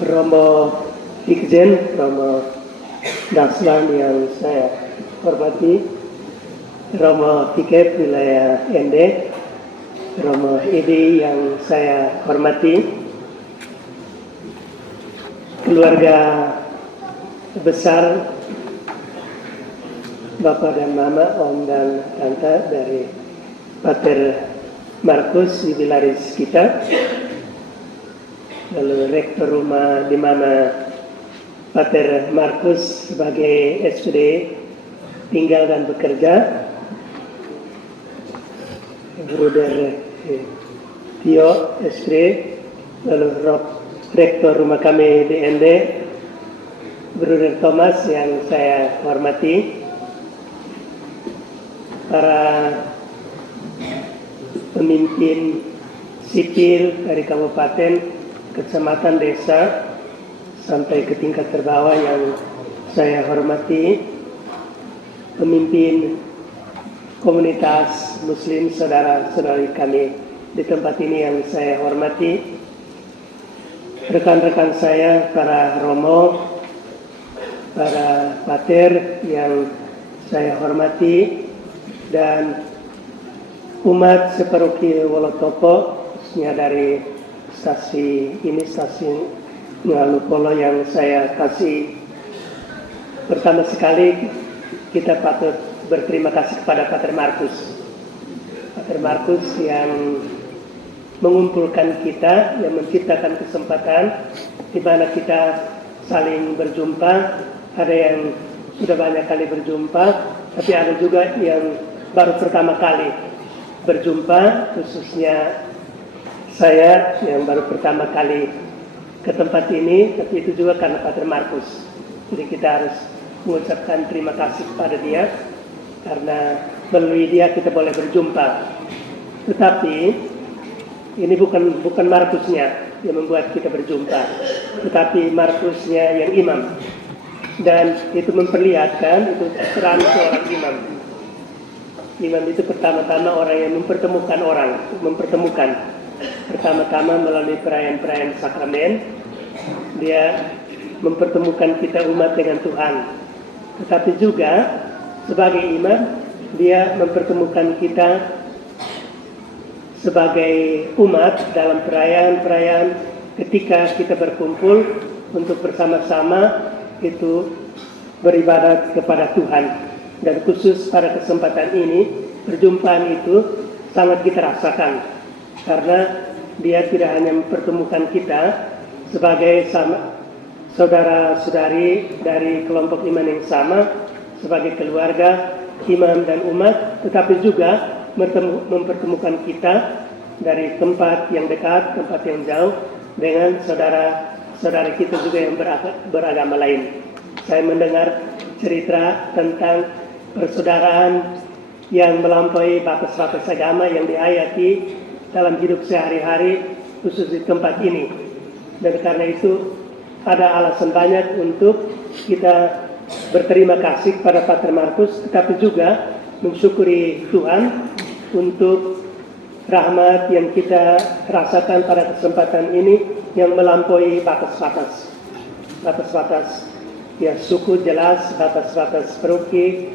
Romo Ikjen, Romo Daslan yang saya hormati, Romo Tiket wilayah ND, Romo Idi yang saya hormati, keluarga besar Bapak dan Mama, Om dan Tante dari Pater Markus Jubilaris kita, lalu rektor rumah di mana Pater Markus sebagai SPD tinggal dan bekerja, Bruder Tio SPD, lalu rektor rumah kami di ND, Bruder Thomas yang saya hormati, para pemimpin sipil dari kabupaten, kecamatan, desa, sampai ke tingkat terbawah yang saya hormati, pemimpin komunitas muslim saudara-saudari kami di tempat ini yang saya hormati, rekan-rekan saya, para romo, para pater yang saya hormati, dan umat separoki Wolotopo, khususnya dari stasiun Ngalupolo yang saya kasih. Pertama sekali kita patut berterima kasih kepada Pater Markus. Pater Markus yang mengumpulkan kita, yang menciptakan kesempatan di mana kita saling berjumpa. Ada yang sudah banyak kali berjumpa, tapi ada juga yang baru pertama kali berjumpa, khususnya saya yang baru pertama kali ke tempat ini, tapi itu juga karena Pater Markus. Jadi kita harus mengucapkan terima kasih kepada dia, karena melalui dia kita boleh berjumpa. Tetapi ini bukan Markusnya yang membuat kita berjumpa, tetapi Markusnya yang imam. Dan itu memperlihatkan itu peran seorang imam. Imam itu pertama-tama orang yang mempertemukan. Pertama-tama melalui perayaan-perayaan sakramen, dia mempertemukan kita umat dengan Tuhan. Tetapi juga sebagai imam, dia mempertemukan kita sebagai umat dalam perayaan-perayaan ketika kita berkumpul untuk bersama-sama itu beribadat kepada Tuhan. Dan khusus pada kesempatan ini, perjumpaan itu sangat kita rasakan, karena dia tidak hanya mempertemukan kita sebagai saudara-saudari dari kelompok iman yang sama, sebagai keluarga, imam dan umat, tetapi juga mempertemukan kita dari tempat yang dekat, tempat yang jauh, dengan saudara-saudari kita juga yang beragama lain. Saya mendengar cerita tentang persaudaraan yang melampaui batas-batas agama yang dihayati dalam hidup sehari-hari, khusus di tempat ini. Dan karena itu ada alasan banyak untuk kita berterima kasih kepada Pater Markus, tetapi juga mensyukuri Tuhan untuk rahmat yang kita rasakan pada kesempatan ini yang melampaui batas-batas ya suku jelas, batas-batas paroki,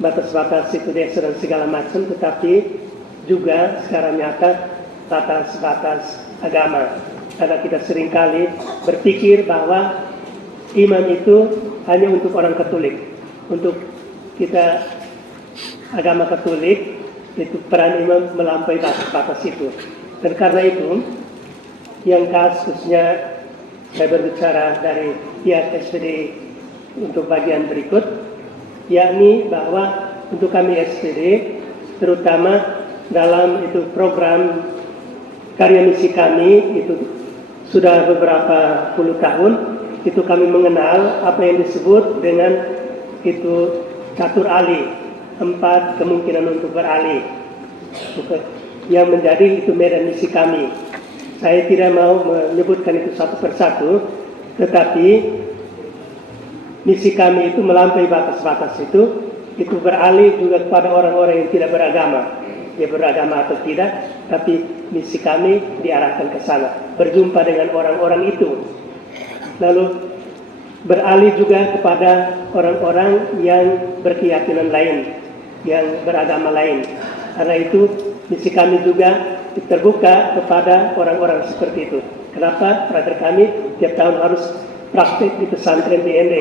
batas-batas itu desa dan segala macam, tetapi juga secara nyata batas-batas agama. Karena kita seringkali berpikir bahwa imam itu hanya untuk orang Katolik, untuk kita agama Katolik, itu peran imam melampaui batas-batas itu. Dan karena itu, yang khususnya saya berbicara dari pihak SPD untuk bagian berikut, yakni bahwa untuk kami SPD, terutama dalam itu program karya misi kami, itu sudah beberapa puluh tahun, itu kami mengenal apa yang disebut dengan itu catur alih, 4 kemungkinan untuk beralih, yang menjadi itu medan misi kami. Saya tidak mau menyebutkan itu satu persatu, tetapi misi kami itu melampaui batas-batas itu beralih juga kepada orang-orang yang tidak beragama. Dia beragama atau tidak, tapi misi kami diarahkan ke sana, berjumpa dengan orang-orang itu. lalu beralih juga kepada orang-orang yang berkeyakinan lain, yang beragama lain. Karena itu misi kami juga terbuka kepada orang-orang seperti itu. Kenapa? Brother kami tiap tahun harus praktik di pesantren BND.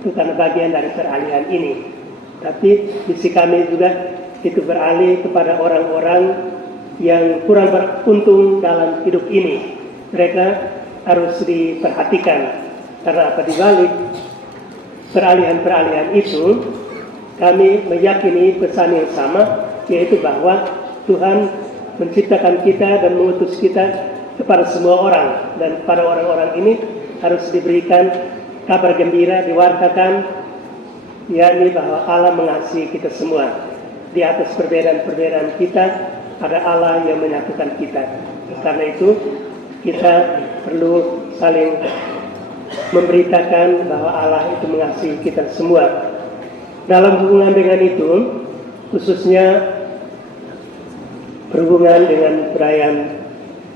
Itu karena bagian dari peralihan ini. Tapi misi kami juga itu beralih kepada orang-orang yang kurang beruntung dalam hidup ini. Mereka harus diperhatikan. Karena apa, di balik peralihan-peralihan itu kami meyakini pesan yang sama, yaitu bahwa Tuhan menciptakan kita dan mengutus kita kepada semua orang, dan pada orang-orang ini harus diberikan kabar gembira, diwartakan, yakni bahwa Allah mengasihi kita semua. Di atas perbedaan-perbedaan kita ada Allah yang menyatukan kita. Karena itu kita perlu saling memberitakan bahwa Allah itu mengasihi kita semua. Dalam hubungan dengan itu, khususnya berhubungan dengan perayaan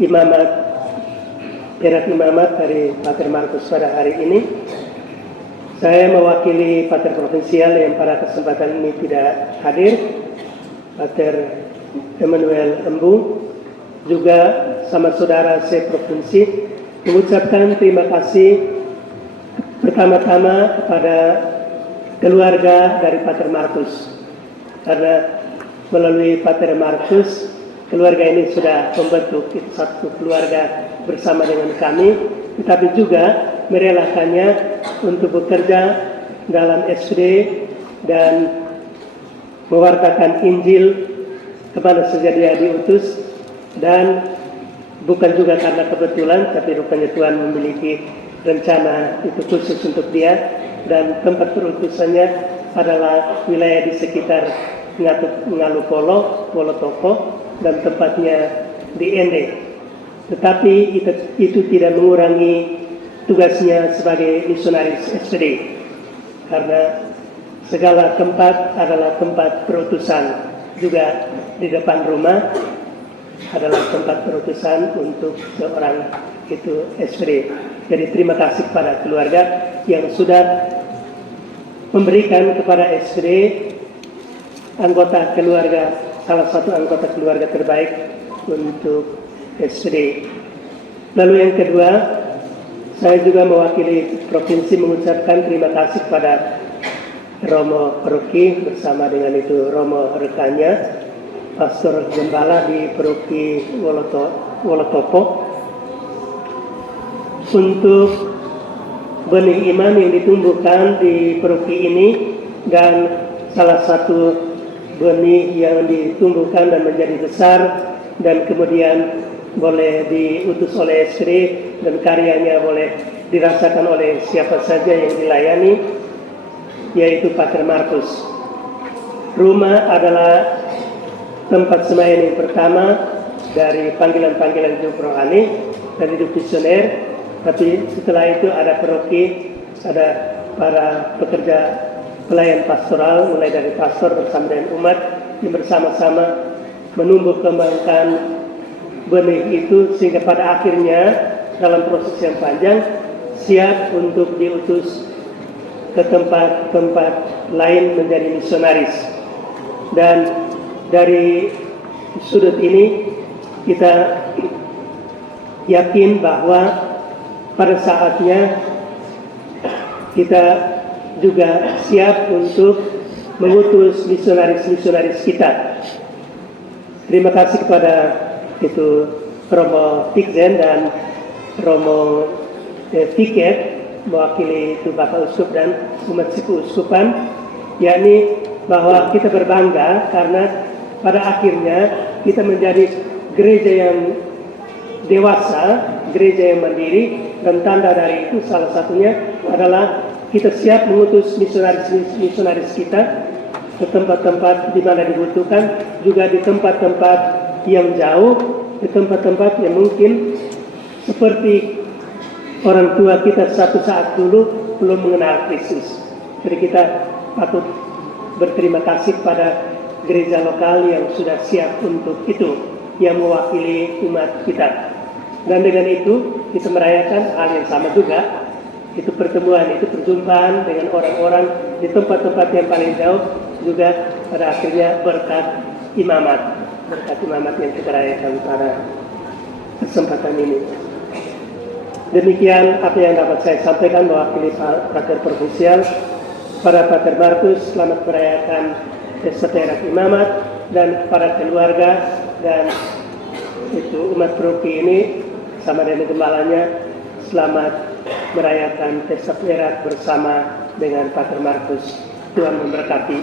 imamat, perak imamat dari Pater Markus pada hari ini, saya mewakili Pater Provinsial yang pada kesempatan ini tidak hadir, Pater Emmanuel Embu, juga sama saudara se-provinsi, mengucapkan terima kasih pertama-tama kepada keluarga dari Pater Markus, karena melalui Pater Markus keluarga ini sudah membentuk satu keluarga bersama dengan kami, tetapi juga merelakannya untuk bekerja dalam SD dan mewartakan Injil kepada saja dia diutus, dan bukan juga karena kebetulan, tapi rupanya Tuhan memiliki rencana itu khusus untuk dia, dan tempat perutusannya adalah wilayah di sekitar Ngalupolo, Wolotopo, dan tempatnya di Ende. Tetapi itu tidak mengurangi tugasnya sebagai misionaris SD, karena segala tempat adalah tempat perutusan. Juga di depan rumah adalah tempat perutusan untuk seorang itu SD. Jadi terima kasih kepada keluarga yang sudah memberikan kepada SD anggota keluarga, salah satu anggota keluarga terbaik untuk SD. Lalu yang kedua, saya juga mewakili provinsi mengucapkan terima kasih kepada Romo Paroki bersama dengan itu Romo rekannya, Pastor Gembala di Paroki Wolotopo, untuk benih iman yang ditumbuhkan di paroki ini, dan salah satu benih yang ditumbuhkan dan menjadi besar dan kemudian boleh diutus oleh SD dan karyanya boleh dirasakan oleh siapa saja yang dilayani, yaitu Pater Markus. Rumah adalah tempat sembahyang yang pertama dari panggilan-panggilan hidup rohani dan hidup visioner. Tapi setelah itu ada paroki, ada para pekerja pelayan pastoral, mulai dari pastor bersama dengan umat yang bersama-sama menumbuh kembangkan benih itu, sehingga pada akhirnya dalam proses yang panjang siap untuk diutus ke tempat-tempat lain menjadi misionaris. Dan dari sudut ini kita yakin bahwa pada saatnya kita juga siap untuk mengutus misionaris-misionaris kita. Terima kasih kepada itu Romo Tikzen dan Romo Tiket mewakili itu Bapak Uskup dan umat suku uskupan, yakni bahwa kita berbangga karena pada akhirnya kita menjadi gereja yang dewasa, gereja yang mandiri, dan tanda dari itu salah satunya adalah kita siap mengutus misionaris kita ke tempat-tempat di mana dibutuhkan, juga di tempat-tempat yang jauh, di tempat-tempat yang mungkin seperti orang tua kita satu saat dulu belum mengenal Kristus. Jadi kita patut berterima kasih kepada gereja lokal yang sudah siap untuk itu, yang mewakili umat kita. Dan dengan itu kita merayakan hal yang sama juga, itu pertemuan, itu perjumpaan dengan orang-orang di tempat-tempat yang paling jauh, juga pada akhirnya berkat imamat yang kita rayakan pada kesempatan ini. Demikian apa yang dapat saya sampaikan mewakili Pater Provinsial. Para Pater Markus, selamat merayakan pesta perak imamat, dan para keluarga dan itu umat paroki ini sama dengan gembalanya, selamat merayakan pesta perak bersama dengan Pater Markus. Tuhan memberkati.